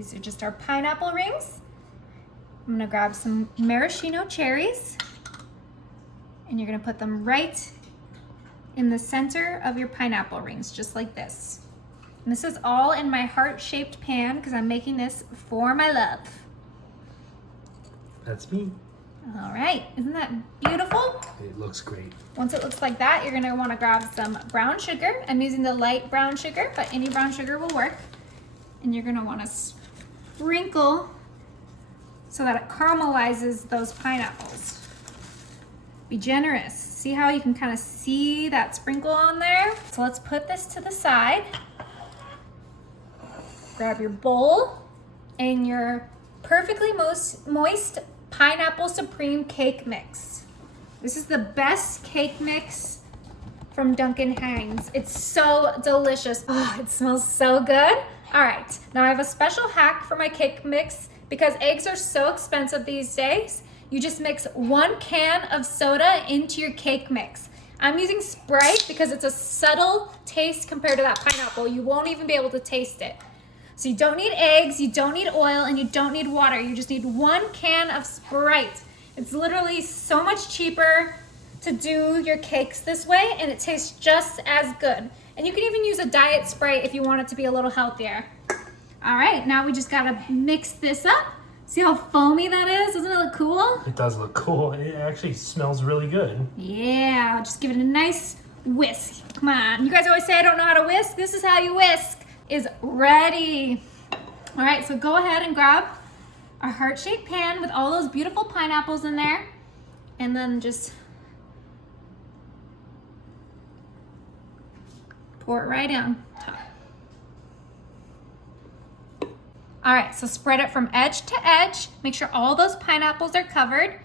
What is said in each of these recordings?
These are just our pineapple rings. I'm gonna grab some maraschino cherries and you're gonna put them right in the center of your pineapple rings, just like this. And this is all in my heart-shaped pan because I'm making this for my love. That's me. All right, isn't that beautiful? It looks great. Once it looks like that, you're gonna wanna grab some brown sugar. I'm using the light brown sugar, but any brown sugar will work. And you're gonna wanna sprinkle so that it caramelizes those pineapples. Be generous. See how you can kind of see that sprinkle on there? So let's put this to the side. Grab your bowl and your perfectly moist Pineapple Supreme cake mix. This is the best cake mix from Duncan Hines. It's so delicious. Oh, it smells so good. All right, now I have a special hack for my cake mix because eggs are so expensive these days. You just mix 1 can of soda into your cake mix. I'm using Sprite because it's a subtle taste compared to that pineapple. You won't even be able to taste it. So you don't need eggs, you don't need oil, and you don't need water. You just need 1 can of Sprite. It's literally so much cheaper to do your cakes this way, and it tastes just as good. And you can even use a diet Sprite if you want it to be a little healthier. All right, now we just gotta mix this up. See how foamy that is? Doesn't it look cool? It does look cool. It actually smells really good. Yeah, just give it a nice whisk. Come on, you guys always say I don't know how to whisk. This is how you whisk. Is ready. All right, so go ahead and grab our heart-shaped pan with all those beautiful pineapples in there, and then just pour it right on top. All right, so spread it from edge to edge. Make sure all those pineapples are covered.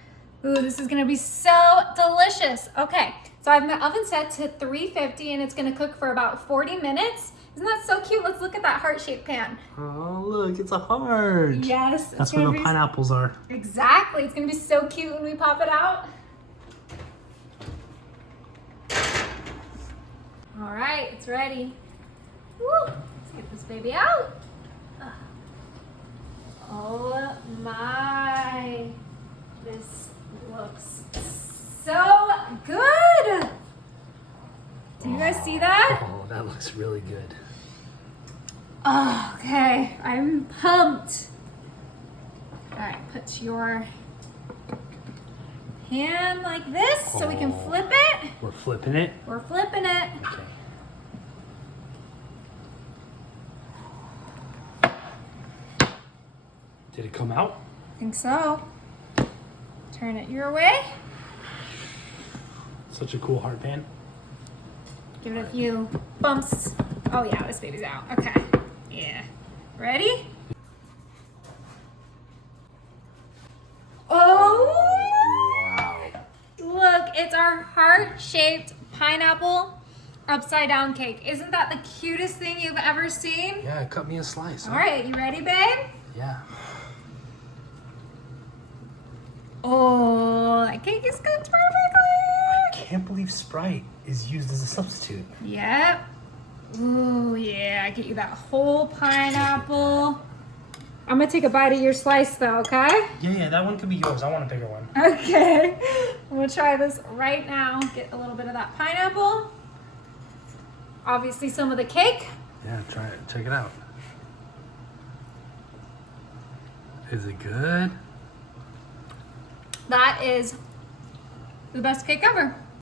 Ooh, this is gonna be so delicious. Okay, so I have my oven set to 350 and it's gonna cook for about 40 minutes. Isn't that so cute? Let's look at that heart-shaped pan. Oh, look, it's a heart. Yes. That's where the pineapples are. Exactly. It's going to be so cute when we pop it out. All right, it's ready. Woo. Let's get this baby out. Oh my. This looks so good. Do you guys see that? Oh, that looks really good. Oh, okay, I'm pumped. All right, put your pan like this so we can flip it. We're flipping it? We're flipping it. Okay. Did it come out? I think so. Turn it your way. Such a cool heart pan. Give it a few bumps. Oh yeah, this baby's out. Okay. Yeah. Ready? Oh! Wow. Look, it's our heart-shaped pineapple upside down cake. Isn't that the cutest thing you've ever seen? Yeah, cut me a slice. All right, you ready, babe? Yeah. Oh, that cake is cooked perfectly. I can't believe Sprite is used as a substitute. Yep. Ooh, yeah, get you that whole pineapple. I'm gonna take a bite of your slice though, okay? Yeah, that one could be yours. I want a bigger one. Okay. I'm gonna try this right now. Get a little bit of that pineapple. Obviously some of the cake. Yeah, try it. Check it out. Is it good? That is the best cake ever.